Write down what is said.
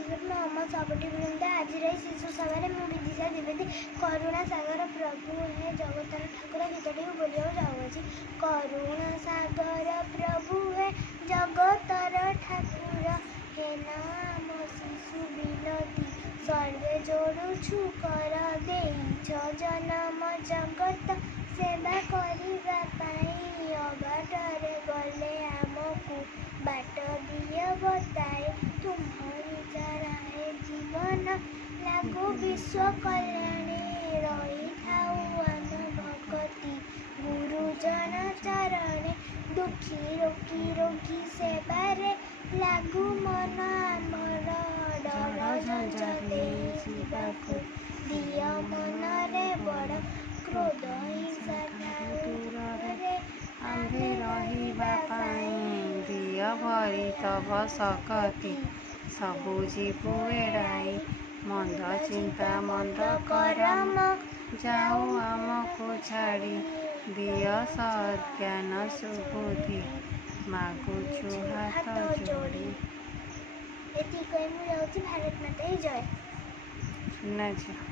ପୃଥିବୀର ଆମ ସବୁଠି ବୃନ୍ଦା ଆଜି ରହି ଶିଶୁ ସଭାରେ ମୁଁ ବିଦିଶା ଦ୍ୱିବେଦୀ କରୁଣା ସାଗର ପ୍ରଭୁ ହେ ଜଗତର ଠାକୁର ଗୀତଟିକୁ ବୋଲିବାକୁ ଯାଉଅଛି। କରୁଣା ସାଗର ପ୍ରଭୁ ହେ ଜଗତର ଠାକୁର ହେ ନାମ ଶିଶୁ ବିନତି ସର୍ବେ ଯୋଡ଼ୁଛୁ କର ଦେଇଛ ଜନମ ଜଗତ ସେବା କରିବା ପାଇଁ ଅବାଟରେ ଗଲେ ଆମକୁ ବାଟ ଦିଅ ବତାଏ ତୁମ୍ଭରି ଚରାଏ ଜୀବନ ଲାଗୁ ବିଶ୍ୱ କଲ୍ୟାଣେ ରହିଥାଉ ଆମ ଭଗତି ଗୁରୁଜନ ଚରଣେ ଦୁଃଖୀ ରୋଗୀ ସେବାରେ ଲାଗୁ ମନ ଆମର ଡର ଝଞ୍ଜ ଦେଇ ଯିବାକୁ ଦିଅ ମନରେ ବଡ଼ କ୍ରୋଧ ହିଂସା ଦୂରରେ ଆମେ ରହିବା ପାଇଁ ଦିଅ ଭରି ତବ ଶକତି ସବୁ ଯିବୁ ଏଡ଼ାଇ ମନ୍ଦ ଚିନ୍ତା ମନ୍ଦ କରମ ଯାଉ ଆମକୁ ଛାଡ଼ି ଦିଅ ସଦ୍ଜ୍ଞାନ ସୁବୁଦ୍ଧି ମାଗୁଛୁ ହାତ ଯୋଡ଼ି। ଏତିକି କହି ମୁଁ ଯାଉଛି। ଭାରତ ମାତା କି ଜୟ। ଶୁଣାଯିବ।